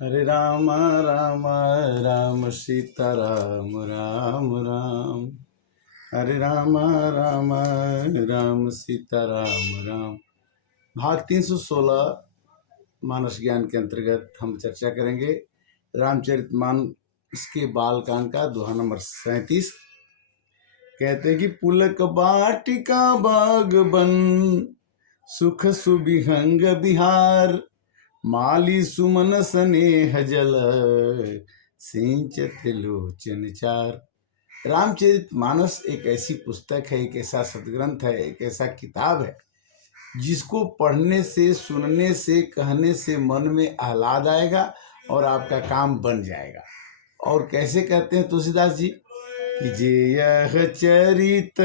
हरे राम राम राम सीता राम राम राम। हरे राम राम राम सीता राम राम। भाग 316 मानस ज्ञान के अंतर्गत हम चर्चा करेंगे रामचरितमानस के बालकांड का दोहा नंबर 37। कहते हैं कि पुलक बाटिका बाग बन सुख सुबिहंग बिहार माली सुमन स्नेह जल सिंचत लोचन चार। रामचरितमानस एक ऐसी पुस्तक है, एक ऐसा सदग्रंथ है, एक ऐसा किताब है जिसको पढ़ने से, सुनने से, कहने से मन में आह्लाद आएगा और आपका काम बन जाएगा। और कैसे कहते हैं तुलसीदास जी कि जे यह चरित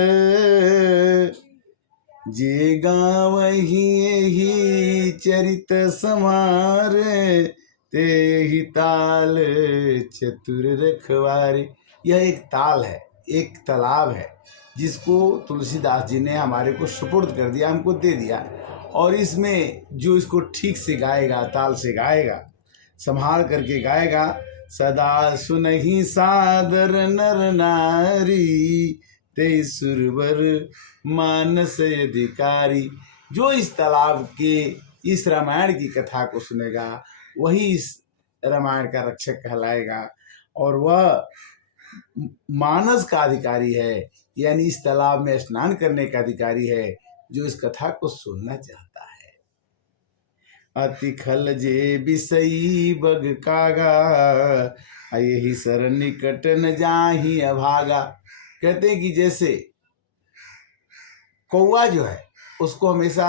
जे गावही ही चरित समारे ते ही ताल चतुर रखवारे। यह एक ताल है, एक तालाब है जिसको तुलसीदास जी ने हमारे को सुपुर्द कर दिया, हमको दे दिया। और इसमें जो इसको ठीक से गाएगा, ताल से गाएगा, संभाल करके गाएगा, सदा सुनहि सादर नर नारी ते सुरवर मानस अधिकारी। जो इस तालाब के, इस रामायण की कथा को सुनेगा वही इस रामायण का रक्षक कहलाएगा और वह मानस का अधिकारी है, यानी इस तालाब में स्नान करने का अधिकारी है जो इस कथा को सुनना चाहता है। अति खल जे बिसई बग कागा यही सर निकट न जाही अभागा। कहते हैं कि जैसे कौवा जो है उसको हमेशा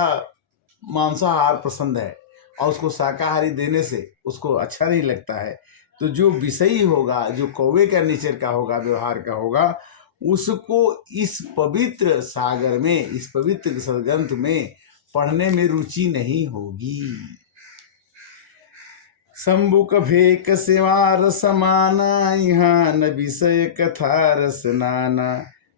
मांसाहार पसंद है और उसको शाकाहारी देने से उसको अच्छा नहीं लगता है, तो जो विषयी होगा, जो कौवे का नेचर का होगा, व्यवहार का होगा, उसको इस पवित्र सागर में, इस पवित्र सदग्रंथ में पढ़ने में रुचि नहीं होगी। शंभुक भेक सेवार समाना यहाँ न विषय कथा रस नाना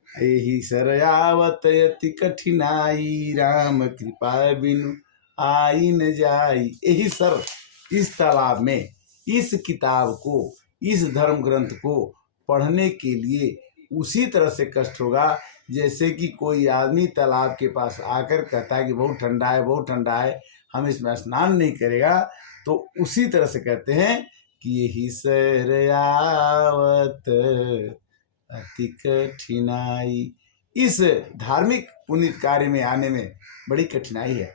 यही सरयावत यति कठिनाई राम कृपा बिनु आई न जाई। यही सर, इस तालाब में इस किताब को, इस धर्म ग्रंथ को पढ़ने के लिए उसी तरह से कष्ट होगा जैसे कि कोई आदमी तालाब के पास आकर कहता है कि बहुत ठंडा है, बहुत ठंडा है, हम इसमें स्नान नहीं करेगा। तो उसी तरह से कहते हैं कि यही सरयावत अति कठिनाई। इस धार्मिक पुनीत कार्य में आने में बड़ी कठिनाई है।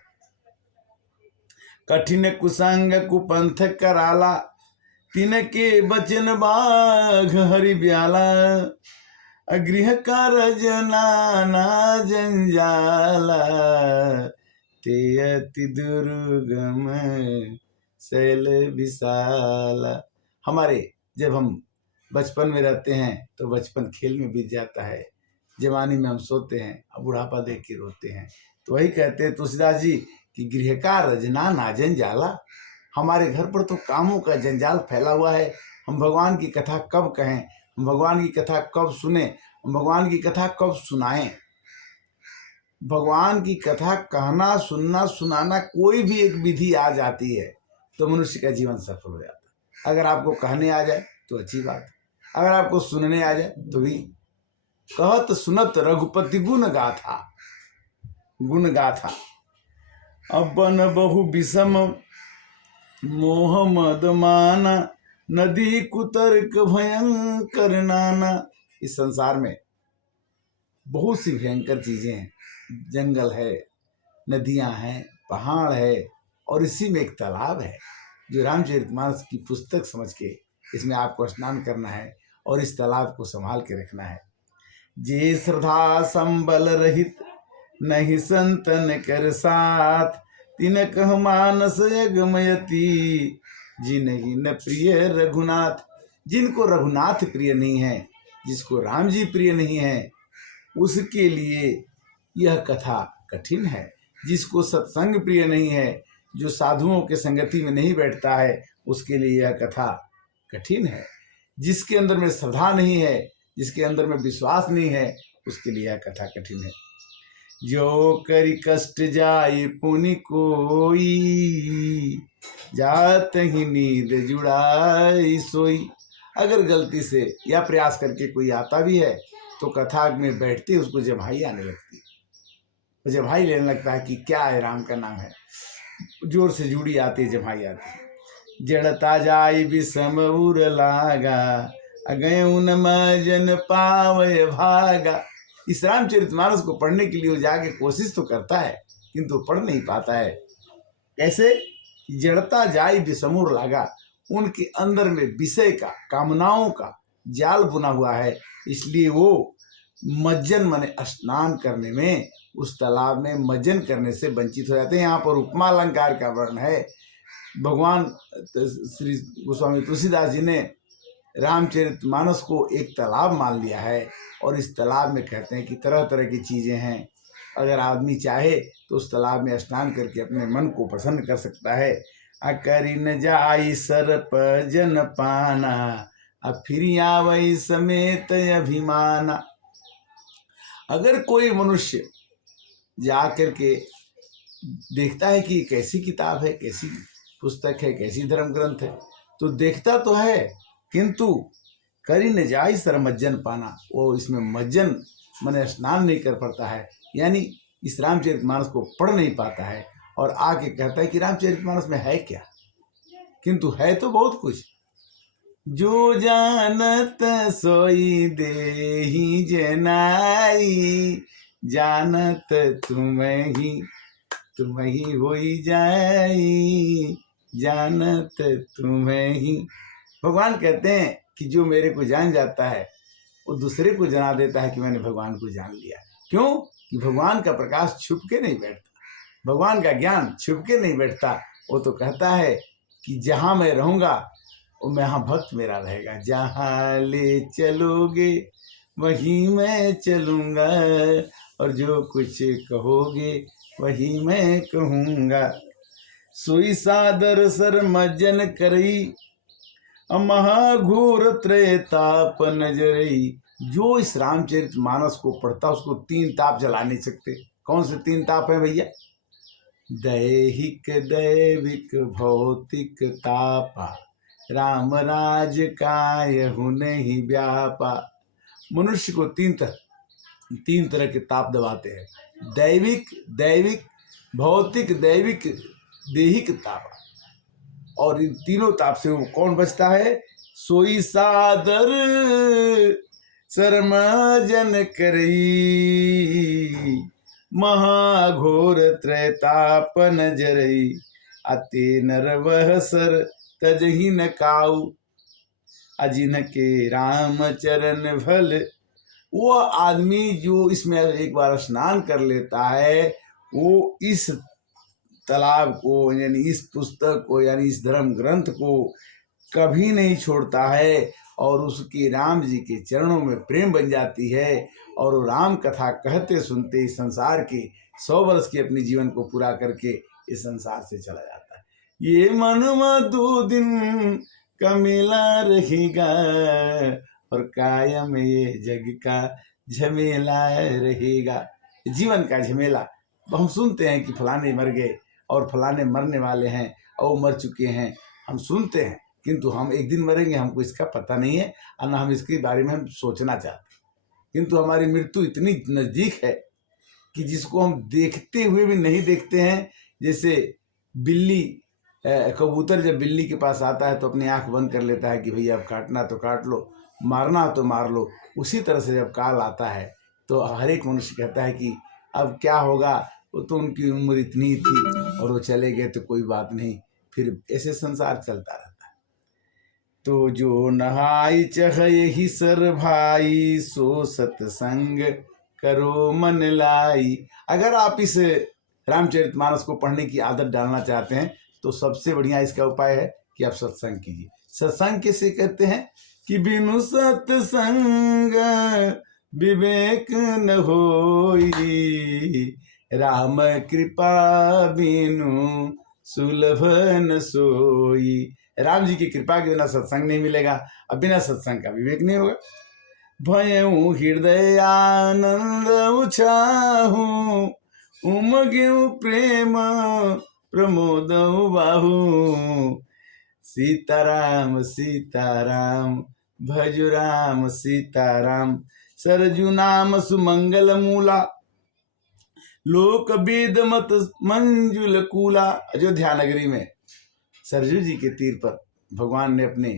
कठिन कुसंग कुपंथ कराला तिनके बचन बाघ हरि ब्याला गृह कारज नाना जंजाला ते अति दुर्गम शैल विशाला। हमारे जब हम बचपन में रहते हैं तो बचपन खेल में बीत जाता है, जवानी में हम सोते हैं, अब बुढ़ापा देख के रोते हैं। तो वही कहते हैं तुलसीदास जी कि गृह का रजना ना जंजाला। हमारे घर पर तो कामों का जंजाल फैला हुआ है। हम भगवान की कथा कब कहें, हम भगवान की कथा कब सुने, हम भगवान की कथा कब सुनाएं। भगवान की कथा कहना, सुनना, सुनाना, कोई भी एक विधि आ जाती है तो मनुष्य का जीवन सफल हो जाता है। अगर आपको कहने आ जाए तो अच्छी बात है, अगर आपको सुनने आ जाए तो भी। कहत सुनत रघुपति गुण गाथा, गुण गाथा अबन बहु विषम मोह मद माना नदी कुतर्क भयंकर नाना। इस संसार में बहुत सी भयंकर चीजें हैं, जंगल है, नदियां हैं, पहाड़ है और इसी में एक तालाब है जो रामचरितमानस की पुस्तक समझ के इसमें आपको स्नान करना है और इस तालाब को संभाल के रखना है। जे श्रद्धा संबल रहित नहीं संतन कर साथ तिनक मानस यगमयति जिनहि न प्रिय रघुनाथ। जिनको रघुनाथ प्रिय नहीं है, जिसको राम जी प्रिय नहीं है, उसके लिए यह कथा कठिन है। जिसको सत्संग प्रिय नहीं है, जो साधुओं के संगति में नहीं बैठता है, उसके लिए यह कथा कठिन है। जिसके अंदर में श्रद्धा नहीं है, जिसके अंदर में विश्वास नहीं है, उसके लिए यह कथा कठिन है। जो करी कष्ट जाए पुनि कोई, जात ही नींद जुड़ाई सोई। अगर गलती से या प्रयास करके कोई आता भी है तो कथा में बैठते ही उसको जम्हाई आने लगती है, जम्हाई लेने लगता है कि क्या है, राम का नाम है, जोर से जुड़ी आती है, जम्हाई आती है। जड़ता जाई विषम उर लागा, अगय उन मजन पावय भागा। इस रामचरितमानस को पढ़ने के लिए वो जाके कोशिश तो करता है किंतु पढ़ नहीं पाता है। कैसे? जड़ता जाई विषमुर लागा, उनके अंदर में विषय का, कामनाओं का जाल बुना हुआ है, इसलिए वो मज्जन माने स्नान करने में, उस तालाब में मज्जन करने से वंचित हो जाते हैं। यहाँ पर उपमा अलंकार का वर्ण है। भगवान श्री गोस्वामी तुलसीदास जी ने रामचरितमानस को एक तालाब मान लिया है और इस तालाब में कहते हैं कि तरह तरह की चीज़ें हैं। अगर आदमी चाहे तो उस तालाब में स्नान करके अपने मन को प्रसन्न कर सकता है। अकरि न जाई सर्प जन पाना, अब फिर आवई समेत अभिमाना। अगर कोई मनुष्य जा करके देखता है कि कैसी किताब है, कैसी पुस्तक है, कैसी धर्म ग्रंथ है, तो देखता तो है किंतु करी न जाई सर मज्जन पाना, वो इसमें मज्जन माने स्नान नहीं कर पाता है, यानी इस रामचरितमानस को पढ़ नहीं पाता है और आके कहता है कि रामचरितमानस में है क्या, किंतु है तो बहुत कुछ। जो जानत सोई देहि जनाई, जानत तुम ही होई जाई, जानत तुम्हें ही। भगवान कहते हैं कि जो मेरे को जान जाता है वो दूसरे को जना देता है कि मैंने भगवान को जान लिया। क्यों? कि भगवान का प्रकाश छुप के नहीं बैठता, भगवान का ज्ञान छुप के नहीं बैठता। वो तो कहता है कि जहाँ मैं रहूँगा वो वहाँ भक्त मेरा रहेगा, जहाँ ले चलोगे वहीं मैं चलूँगा, और जो कुछ कहोगे वही मैं कहूँगा। सोई सादर सर मज्जन करई, महाघोर त्रैताप नजरई। जो इस रामचरितमानस को पढ़ता उसको 3 ताप जला नहीं सकते। कौन से 3 ताप है भैया? दैहिक दैविक भौतिक तापा, राम राज कायहु नहीं व्यापा। मनुष्य को 3 तरह के ताप दबाते हैं, दैविक भौतिक दैविक देहिक ताप। और इन तीनों ताप से वो कौन बचता है? सोई सादर सरमजन करई, महाघोर त्रैताप नजरई। अते नर वह सर तजहि न काऊ, अजिन के राम चरण भल। वो आदमी जो इसमें एक बार स्नान कर लेता है वो इस तालाब को, यानी इस पुस्तक को, यानी इस धर्म ग्रंथ को कभी नहीं छोड़ता है और उसकी राम जी के चरणों में प्रेम बन जाती है और वो राम कथा कहते सुनते इस संसार के 100 वर्ष के अपने जीवन को पूरा करके इस संसार से चला जाता है। ये मनुमा 2 दिन का मेला रहेगा और कायम ये जग का झमेला रहेगा। जीवन का झमेला हम सुनते हैं कि फलाने मर गए और फलाने मरने वाले हैं और वो मर चुके हैं, हम सुनते हैं, किंतु हम एक दिन मरेंगे, हमको इसका पता नहीं है और ना हम इसके बारे में हम सोचना चाहते। किंतु हमारी मृत्यु इतनी नज़दीक है कि जिसको हम देखते हुए भी नहीं देखते हैं। जैसे बिल्ली, कबूतर जब बिल्ली के पास आता है तो अपनी आंख बंद कर लेता है कि भैया अब काटना तो काट लो, मारना तो मार लो। उसी तरह से जब काल आता है तो हर एक मनुष्य कहता है कि अब क्या होगा, वो तो उनकी उम्र इतनी थी और वो चले गए तो कोई बात नहीं, फिर ऐसे संसार चलता रहता है। तो जो नहाई चह यही सर भाई, सो सत्संग करो मन लाई। अगर आप इस रामचरितमानस को पढ़ने की आदत डालना चाहते हैं तो सबसे बढ़िया इसका उपाय है कि आप सत्संग कीजिए। सत्संग किसे कहते हैं? कि बिनु सत्संग विवेक न होई, राम कृपा बिनु सुलभ न सोई। राम जी की कृपा के बिना सत्संग नहीं मिलेगा, अब बिना सत्संग का विवेक नहीं होगा। भयऊ हृदय आनंद उछाहू, उमग्यू प्रेम प्रमोद बाहू। सीताराम सीताराम भजु राम सीताराम, सरजू नाम सुमंगल मूला, लोक वेद मत मंजुल कूला। अयोध्या नगरी में सरजू जी के तीर पर भगवान ने अपने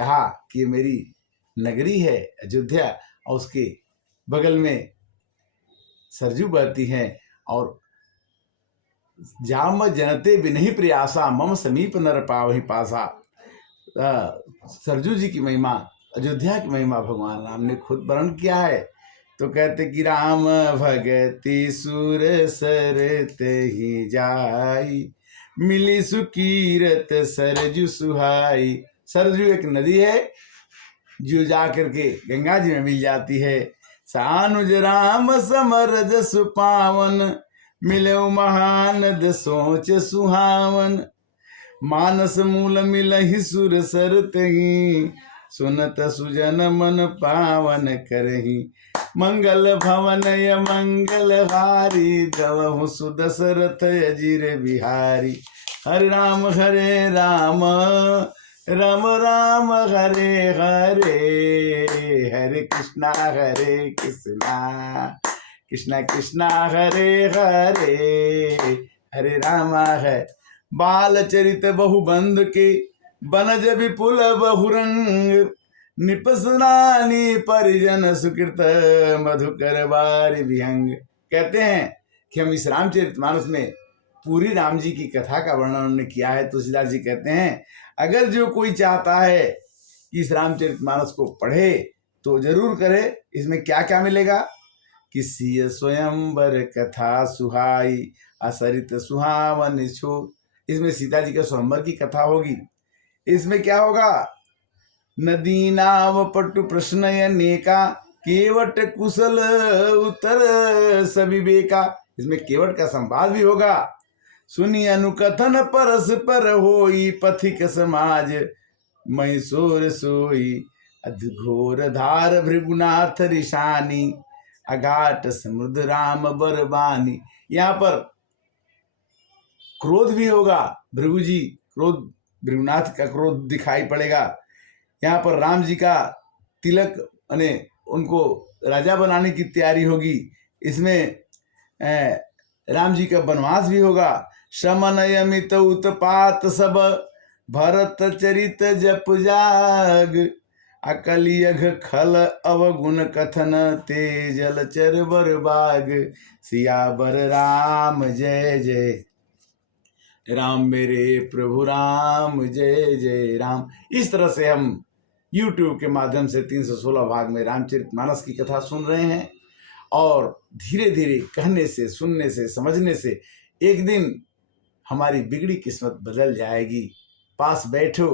कहा कि ये मेरी नगरी है अयोध्या, और उसके बगल में सरजू बहती हैं। और जाम जनते बिनहि प्रयासा, मम समीप नर पावहि पासा। सरजू जी की महिमा, अयोध्या की महिमा भगवान राम ने खुद वर्णन किया है। तो कहते कि राम भगति सुर सरत ही जाई, मिली सुकीरत सरजू सुहाई। सरजू एक नदी है जो जा करके गंगा जी में मिल जाती है। सानुज राम समर जस पावन, मिले महानद सोच सुहावन। मानस मूल मिलहि सुर सरतहि, सुनत सुजन मन पावन करहि। मंगल भवन य मंगल हारी, द्रवहु सुदशरथ अजिर बिहारी। हरे राम राम राम हरे हरे, हरे कृष्णा कृष्णा कृष्णा हरे हरे, हरे राम है। बाल चरित बहुबंध के, बनज विपुल बहुरंग। निपसनानी परिजन सुकृत, मधुकर बारि विहंग। कहते हैं कि हम इस रामचरितमानस में पूरी राम जी की कथा का वर्णन उन्होंने किया है। तुलसीदास जी कहते हैं अगर जो कोई चाहता है कि इस रामचरितमानस को पढ़े तो जरूर करे। इसमें क्या क्या मिलेगा कि सिय स्वयंवर कथा सुहाई, असरित सुहावन छो। इसमें सीता जी के स्वयंवर की कथा होगी। इसमें क्या होगा, नदी नाव पटु प्रश्न अनेका, केवट कुशल उत्तर सविवेका। इसमें केवट का संवाद भी होगा। सुनी अनुकथन परस्पर होई, पथिक समाज महिषोर सोई। अधघोर धार भृगुनाथ ऋषानी, अघाट समुद्र राम बरबानी। यहाँ पर क्रोध भी होगा, भृगु जी क्रोध, भृगुनाथ का क्रोध दिखाई पड़ेगा। यहाँ पर राम जी का तिलक यानी उनको राजा बनाने की तैयारी होगी। इसमें राम जी का वनवास भी होगा। शमन यमित उत्पात सब, भरत चरित जप जाग। अकलियघ खल अवगुण कथन, तेजल चर बर बाग। सियावर राम जय जय राम, मेरे प्रभु राम जय जय राम। इस तरह से हम YouTube के माध्यम से 316 भाग में रामचरितमानस की कथा सुन रहे हैं। और धीरे धीरे कहने से, सुनने से, समझने से एक दिन हमारी बिगड़ी किस्मत बदल जाएगी। पास बैठो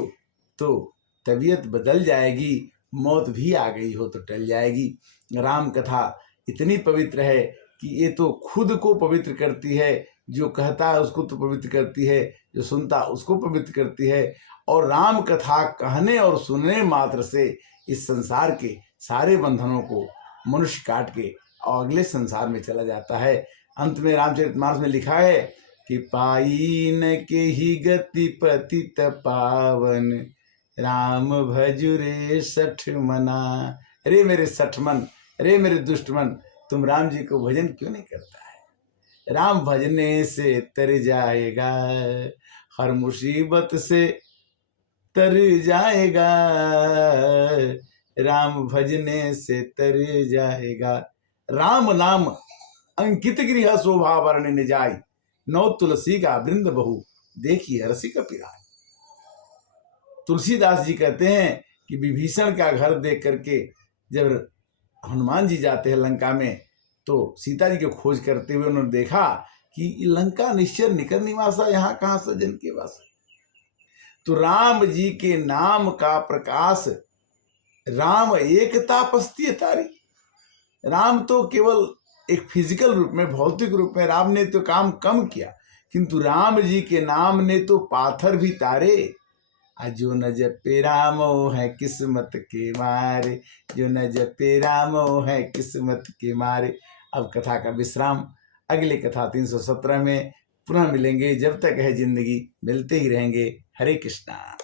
तो तबीयत बदल जाएगी, मौत भी आ गई हो तो टल जाएगी। राम कथा इतनी पवित्र है कि ये तो खुद को पवित्र करती है, जो कहता है उसको तो पवित्र करती है, जो सुनता उसको पवित्र करती है। और राम कथा कहने और सुनने मात्र से इस संसार के सारे बंधनों को मनुष्य काट के और अगले संसार में चला जाता है। अंत में रामचरितमानस में लिखा है कि पाई न के ही गति पतित पावन, राम भजुरे सठ मना। अरे मेरे सठ मन, अरे मेरे दुष्ट मन, तुम राम जी को भजन क्यों नहीं करता है। राम भजने से तर जाएगा, हर मुसीबत से तर जाएगा। राम भजने से तर जाएगा। राम नाम अंकित गृह शोभा वर्ण न जाय, नौ तुलसी का वृंद बहु देखी रसिक पिराय। तुलसीदास जी कहते हैं कि विभीषण का घर देख करके जब हनुमान जी जाते हैं लंका में, तो सीता जी की खोज करते हुए उन्होंने देखा कि लंका निश्चर निकर निवासा, यहाँ कहाँ सजन के वास। तो राम जी के नाम का प्रकाश, राम एकता पस्ती तारी। राम तो केवल एक फिजिकल रूप में, भौतिक रूप में राम ने तो काम कम किया, किंतु राम जी के नाम ने तो पाथर भी तारे। जो न जपे रामो है किस्मत के मारे, जो न जपे रामो है किस्मत के मारे। अब कथा का विश्राम, अगली कथा 317 में पुनः मिलेंगे। जब तक है जिंदगी मिलते ही रहेंगे। हरे कृष्णा।